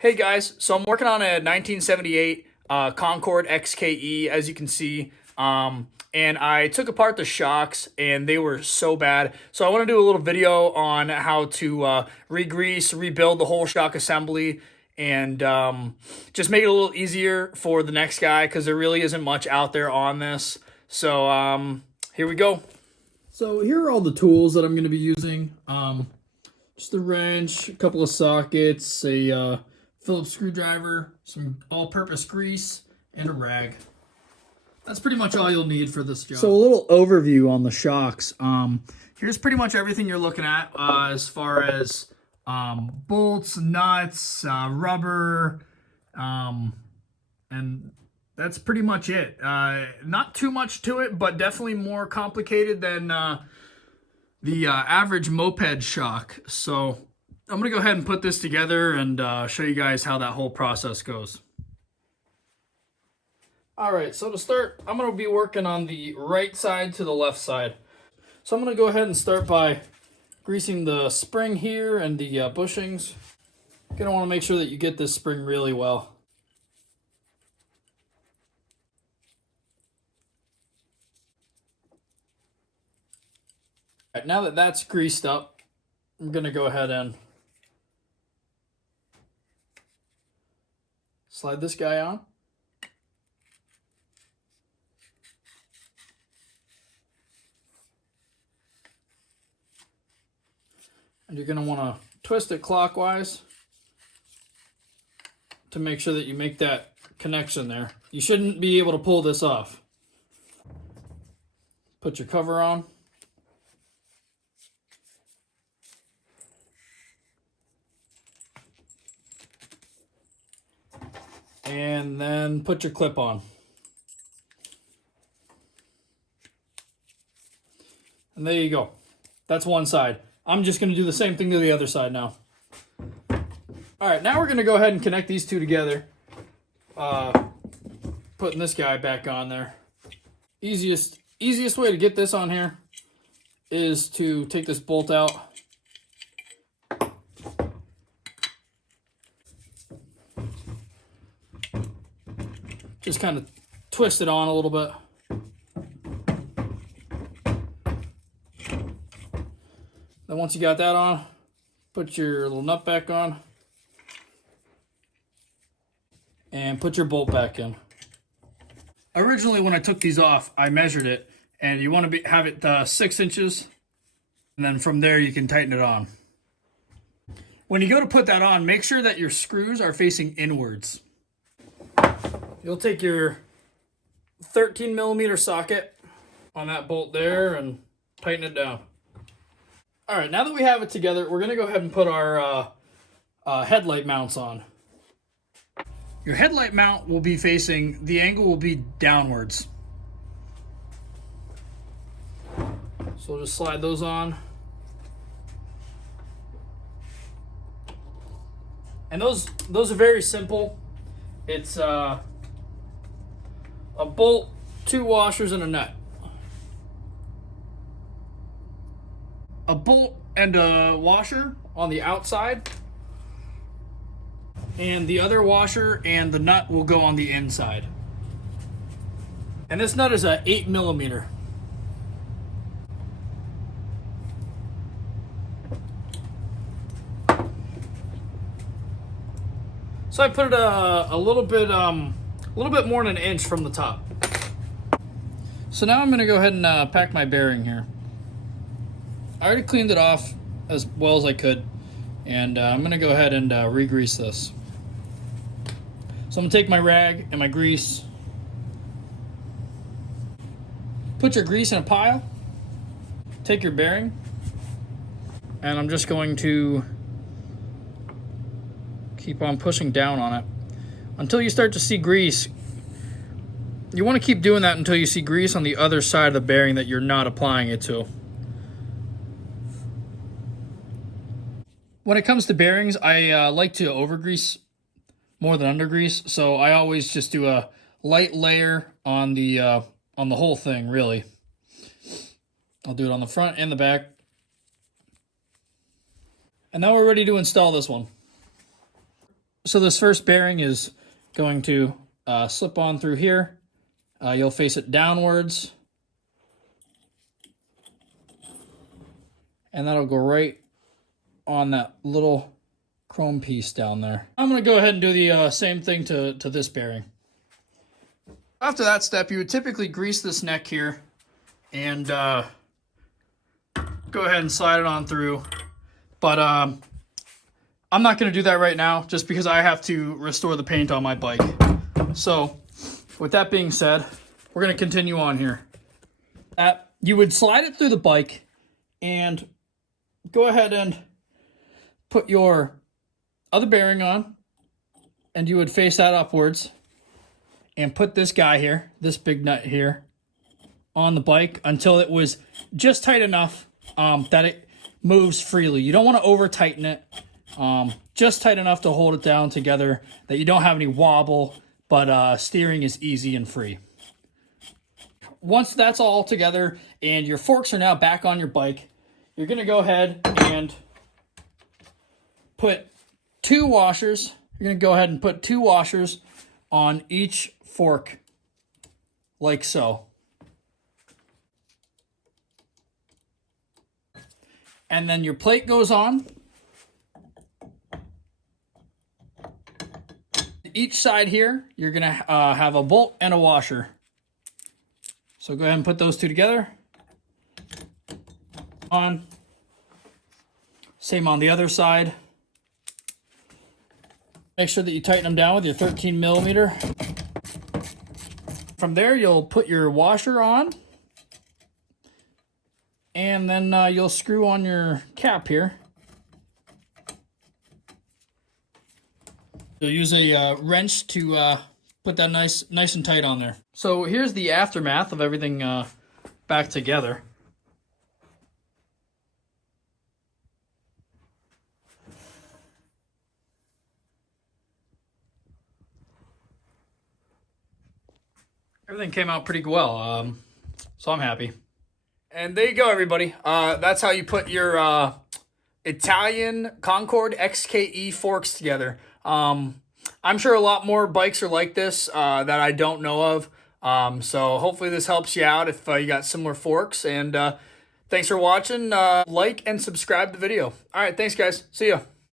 Hey guys, so I'm working on a 1978 Concorde XKE, as you can see, and I took apart the shocks, and they were so bad. So I want to do a little video on how to re-grease, rebuild the whole shock assembly, and just make it a little easier for the next guy, because there really isn't much out there on this. So here we go. So here are all the tools that I'm going to be using. Just a wrench, a couple of sockets, a Phillips screwdriver, some all-purpose grease, and a rag. That's pretty much all you'll need for this job. So a little overview on the shocks. Here's pretty much everything you're looking at as far as bolts, nuts, rubber, and that's pretty much it. Not too much to it, but definitely more complicated than the average moped shock. So I'm going to go ahead and put this together and show you guys how that whole process goes. All right, so to start, I'm going to be working on the right side to the left side. So I'm going to go ahead and start by greasing the spring here and the bushings. You're going to want to make sure that you get this spring really well. All right, now that that's greased up, I'm going to go ahead and slide this guy on. And you're going to want to twist it clockwise to make sure that you make that connection there. You shouldn't be able to pull this off. Put your cover on. And then put your clip on. And there you go. That's one side. I'm just going to do the same thing to the other side now. All right, now we're going to go ahead and connect these two together. Putting this guy back on there. Easiest way to get this on here is to take this bolt out. Just kind of twist it on a little bit. Then once you got that on, put your little nut back on. And put your bolt back in. Originally, when I took these off, I measured it. And you want to have it 6 inches. And then from there, you can tighten it on. When you go to put that on, make sure that your screws are facing inwards. You'll take your 13mm socket on that bolt there and tighten it down. All right, now that we have it together, we're going to go ahead and put our headlight mounts on. Your headlight mount will be facing, the angle will be downwards. So we'll just slide those on. And those are very simple. It's a bolt, 2 washers, and a nut. A bolt and a washer on the outside, and the other washer and the nut will go on the inside. And this nut is a 8mm. So I put it a little bit more than an inch from the top. So now I'm going to go ahead and pack my bearing here. I already cleaned it off as well as I could, and I'm going to go ahead and re-grease this. So I'm going to take my rag and my grease, put your grease in a pile, take your bearing, and I'm just going to keep on pushing down on it until you start to see grease. You want to keep doing that until you see grease on the other side of the bearing that you're not applying it to. When it comes to bearings, I like to overgrease more than undergrease, so I always just do a light layer on the whole thing, really. I'll do it on the front and the back. And now we're ready to install this one. So this first bearing is going to slip on through here. You'll face it downwards. And that'll go right on that little chrome piece down there. I'm going to go ahead and do the same thing to this bearing. After that step, you would typically grease this neck here and go ahead and slide it on through. But I'm not going to do that right now just because I have to restore the paint on my bike. So with that being said, we're going to continue on here. You would slide it through the bike and go ahead and put your other bearing on, and you would face that upwards and put this guy here, this big nut here, on the bike until it was just tight enough that it moves freely. You don't want to over tighten it, just tight enough to hold it down together that you don't have any wobble, but steering is easy and free. Once that's all together and your forks are now back on your bike, you're going to go ahead and put two washers. You're going to go ahead and put two washers on each fork, like so. And then your plate goes on. Each side here, you're going to have a bolt and a washer. So go ahead and put those two together. On. Same on the other side. Make sure that you tighten them down with your 13 millimeter. From there, you'll put your washer on. And then you'll screw on your cap here. You'll use a wrench to put that nice and tight on there. So here's the aftermath of everything back together. Everything came out pretty well, so I'm happy. And there you go, everybody. That's how you put your Italian Concord XKE forks together. I'm sure a lot more bikes are like this that I don't know of. So hopefully this helps you out if you got similar forks. And thanks for watching. Like and subscribe the video. All right, thanks, guys. See ya.